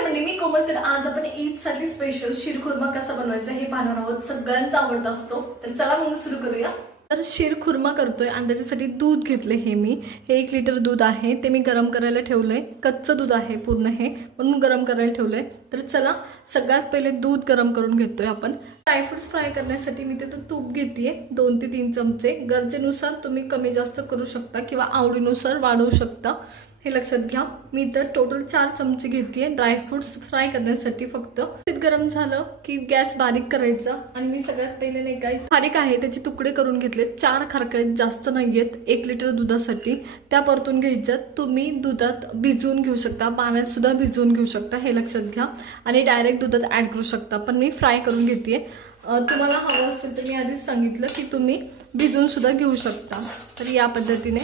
नमस्कार मंडळी, मी कोमल. तर आज आपण ईदसाठी स्पेशल शीरखुर्मा कसा बनवायचा हे पाहणार आहोत. सगळ्यांचा आवडता असतो, तर चला मग सुरू करूया. तर शीरखुर्मा करतोय आणि त्याच्यासाठी दूध घेतले. हे 1 लिटर दूध आहे, ते मी गरम करायला ठेवलंय. कच्चं दूध आहे पूर्ण हे, म्हणून गरम करायला ठेवलंय. तर चला सगळ्यात पहिले दूध गरम करून घेतोय आपण. ड्रायफ्रुट्स फ्राय करण्यासाठी मी तिथं तूप घेतेय 2 ते 3 चमचे. गरजेनुसार तुम्ही कमी जास्त करू शकता किंवा आवडीनुसार वाढवू शकता, हे लक्षात घ्या. मी तर टोटल 4 चमचे घेते ड्रायफ्रुट्स फ्राय करण्यासाठी. फक्त ते गरम झालं की गॅस बारीक करायचा आणि मी सगळ्यात पहिले नाही काय खारीक आहे त्याचे तुकडे करून घेतले. 4 खारका जास्त नाही आहेत 1 लिटर दुधासाठी. त्या परतून घ्यायच्यात. तुम्ही दुधात भिजवून घेऊ शकता, पाण्यात सुद्धा भिजवून घेऊ शकता, हे लक्षात घ्या. आणि डायरेक्ट दुधात ॲड करू शकता, पण मी फ्राय करून घेते. तुम्हाला हवं असेल तर मी आधीच सांगितलं की तुम्ही भिजवून सुद्धा घेऊ शकता. तर या पद्धतीने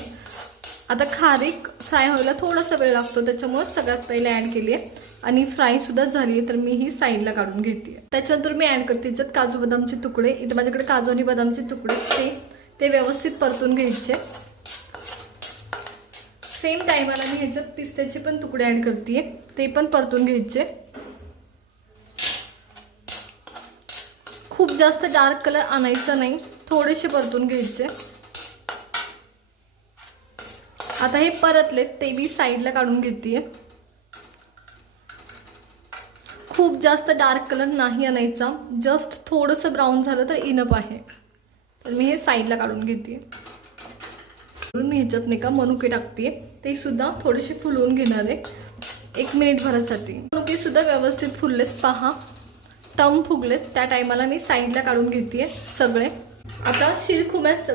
आता खारीक फ्राय व्हायला थोडासा वेळ लागतो, त्याच्यामुळे सगळ्यात पहिले ॲड केली आहे आणि फ्रायसुद्धा झाली आहे. तर मी ही साईडला काढून घेते. त्याच्यानंतर मी ॲड करते त्याच्यात काजू बदामचे तुकडे. इथे माझ्याकडे काजू आणि बदामचे तुकडे ते व्यवस्थित परतून घ्यायचे. सेम टायमाला मी ह्याच्यात पिस्त्याचे पण तुकडे ॲड करते, ते पण परतून घ्यायचे. खूप जास्त डार्क कलर आणायचा नाही, थोडेसे परतून घ्यायचे. आता हे परतलेत ते मी साईडला काढून घेते. खूप जास्त डार्क कलर नाही आणायचा, जस्ट थोडंसं ब्राऊन झालं तर इनफ आहे. तर मी हे साईडला काढून घेते. मी ह्याच्यात नाही का मनुके टाकते, ते सुद्धा थोडेसे फुलवून घेणार आहे 1 मिनिट भरासाठी. मनुके सुद्धा व्यवस्थित फुललेत पहा, टम फुगलेत. त्या टायमाला मी साईडला काढून घेते सगळे. आता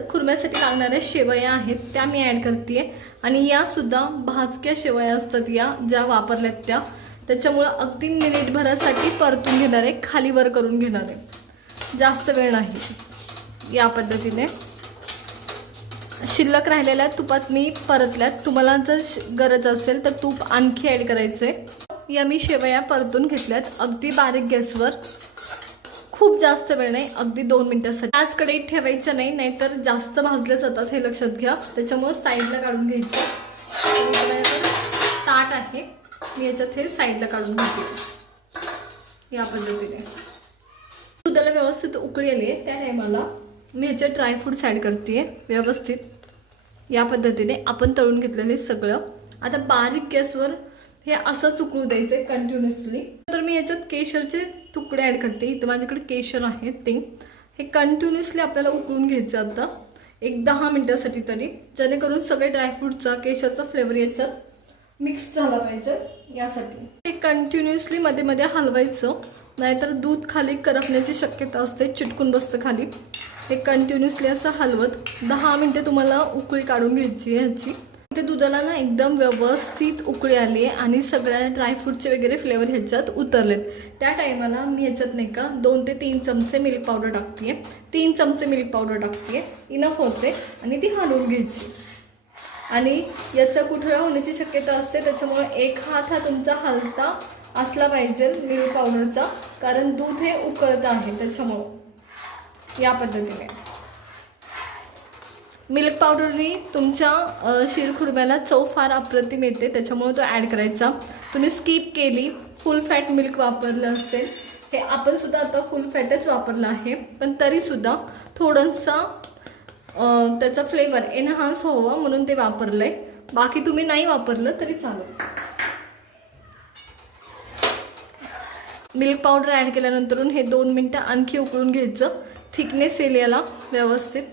खुर्म्यासाठी लागणाऱ्या शेवया आहेत त्या मी ॲड करते. आणि या सुद्धा भाजक्या शेवया असतात या ज्या वापरल्यात त्या, त्याच्यामुळं अगदी मिनिटभरासाठी परतून घेणार आहे, खाली वर करून घेणार आहे, जास्त वेळ नाही. या पद्धतीने शिल्लक राहिलेल्या तुपात मी परतल्यात. तुम्हाला जर गरज असेल तर तूप आणखी ॲड करायचे. या मी शेवया परतून घेतल्यात अगदी बारीक गॅसवर. खूप जास्त वेळ नाही, अगदी 2 मिनिटासाठी. त्याच कढईत ठेवायचं नाही, नाहीतर जास्त भाजले जातात, हे लक्षात घ्या. त्याच्यामुळे साईडला काढून घ्यायचं. ताट आहे, मी याच्यात हे साईडला काढून घेते या पद्धतीने. दुधाला व्यवस्थित उकळी आली आहे, त्या टायमाला मी ह्याच्यात ड्रायफ्रुट्स ॲड करते व्यवस्थित. या पद्धतीने आपण तळून घेतलेले सगळं. आता बारीक गॅसवर हे असंच उकळू द्यायचं कंटिन्युअसली. तर मी याच्यात केशरचे तुकडे ॲड करते. इथं माझ्याकडे केशर आहे, ते हे कंटिन्युअसली आपल्याला उकळून घ्यायचं आता 10 मिनिटासाठी तरी, जेणेकरून सगळे ड्रायफ्रूटचा केशरचा फ्लेवर याच्यात मिक्स झाला पाहिजे. यासाठी हे कंटिन्युअसली मध्ये मध्ये हलवायचं, नाहीतर दूध खाली करपण्याची शक्यता असते, चिटकून बसतं खाली. हे कंटिन्युअसली असं हलवत 10 मिनिटे तुम्हाला उकळी काढून घ्यायची आहे ह्याची. ते दुधाला ना एकदम व्यवस्थित उकळी आली आहे आणि सगळ्या ड्रायफ्रूटचे वगैरे फ्लेवर ह्याच्यात उतरलेत. त्या टायमाला मी ह्याच्यात नाही का 2 ते 3 चमचे मिल्क पावडर टाकते. 3 चमचे मिल्क पावडर टाकते, इनफ होते. आणि ती हलवून घ्यायची. आणि याचा कुठळा होण्याची शक्यता असते, त्याच्यामुळे 1 हात हा तुमचा हलता असला पाहिजे मिल्क पावडरचा, कारण दूध हे उकळतं आहे त्याच्यामुळं. या पद्धतीने मिल्क पावडरनी तुमच्या शीरखुर्म्याला चव फार अप्रतिम येते, त्याच्यामुळे तो ॲड करायचा. तुम्ही स्किप केली, फुल फॅट मिल्क वापरलं असेल, हे आपण सुद्धा आता फुल फॅटच वापरलं आहे, पण तरीसुद्धा थोडंसं त्याचा फ्लेवर एनहान्स व्हावं म्हणून ते वापरलं आहे. बाकी तुम्ही नाही वापरलं तरी चालेल. मिल्क पावडर ॲड केल्यानंतर हे 2 मिनटं आणखी उकळून घ्यायचं, थिकनेस येईल याला व्यवस्थित.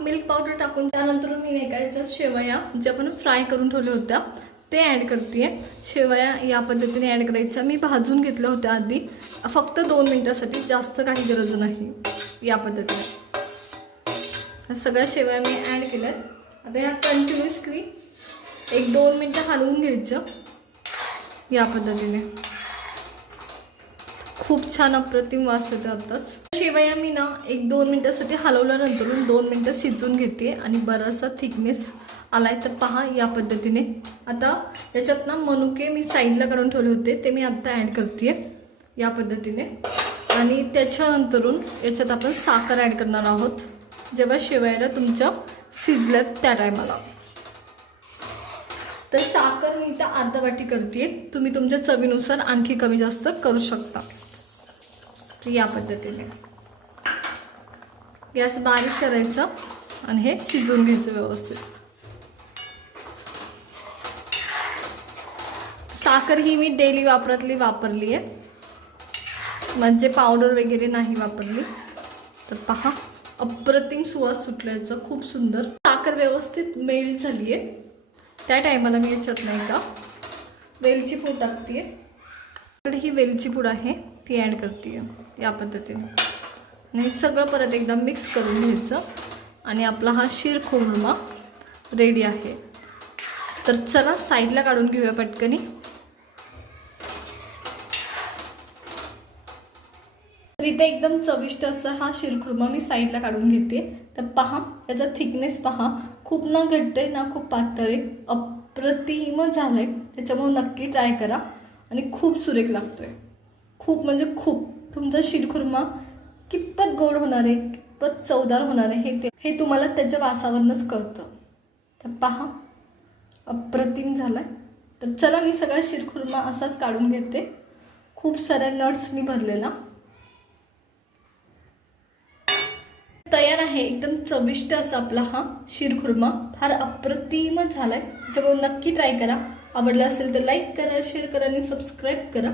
मिल्क पावडर टाकून त्यानंतर मी नाही का याच्यात शेवया ज्या आपण फ्राय करून ठेवल्या होत्या ते ॲड करते. शेवया या पद्धतीने ॲड करायच्या. मी भाजून घेतल्या होत्या आधी, फक्त 2 मिनटासाठी, जास्त काही गरज नाही. या पद्धतीने सगळ्या शेवया मी ॲड केल्यात. आता ह्या कंटिन्युअसली 1-2 मिनटं हलवून घ्यायचं. या पद्धतीने खूप छान अप्रतिम वास येतो आताच. शेवया मी ना 1-2 मिनटासाठी हलवल्यानंतर 2 मिनटं शिजवून घेते आणि बराचसा थिकनेस आलाय. तर पहा या पद्धतीने. आता याच्यात ना मनुके मी साईडला काढून ठेवले होते, ते मी आता ॲड करते या पद्धतीने. आणि त्याच्यानंतरून याच्यात आपण साखर ॲड करणार आहोत जेव्हा शेवयाला तुमच्या शिजल्यात त्या टायमाला. तर साखर मी इथं अर्धा वाटी करते, तुम्ही तुमच्या चवीनुसार आणखी कमी जास्त करू शकता. तर या पद्धतीने गॅस बारीक करायचा आणि हे शिजवून घ्यायचं व्यवस्थित. साखर ही मी डेली वापरातली वापरली आहे, म्हणजे पावडर वगैरे नाही वापरली. तर पहा अप्रतिम सुवास सुटल्याचा, खूप सुंदर. साखर व्यवस्थित मेल्ट झाली आहे. त्या टायमाला मी याच्यात नाही का वेलची पूड टाकते. इकडे ही वेलची पूड आहे ती ॲड करते या पद्धतीने. आणि सगळं परत एकदा मिक्स करून घ्यायचं आणि आपला हा शिरखुर्मा रेडी आहे. तर चला साईडला काढून घेऊया पटकनी. तर इथे एकदम चविष्ट असा हा शिरखुर्मा मी साईडला काढून घेते. तर पहा याचा थिकनेस पहा, खूप ना घट्ट आहे ना खूप पातळ आहे, अप्रतिम झालं आहे. त्याच्यामुळे नक्की ट्राय करा आणि खूप सुरेख लागतो आहे. खूप म्हणजे खूप. तुमचा शिरखुर्मा कितपत गोड होणार आहे, कितपत चवदार होणार आहे हे तुम्हाला त्याच्या वासावरूनच कळतं. तर पहा अप्रतिम झाला आहे. तर चला मी सगळा शिरखुर्मा असाच काढून घेते, खूप साऱ्या नट्सनी भरलेला. तयार आहे एकदम चविष्ट असा आपला हा शिरखुर्मा. फार अप्रतिम झालाय. त्याच्यामुळे नक्की ट्राय करा. आवडला असेल तर लाईक करा, शेअर करा आणि सबस्क्राईब करा.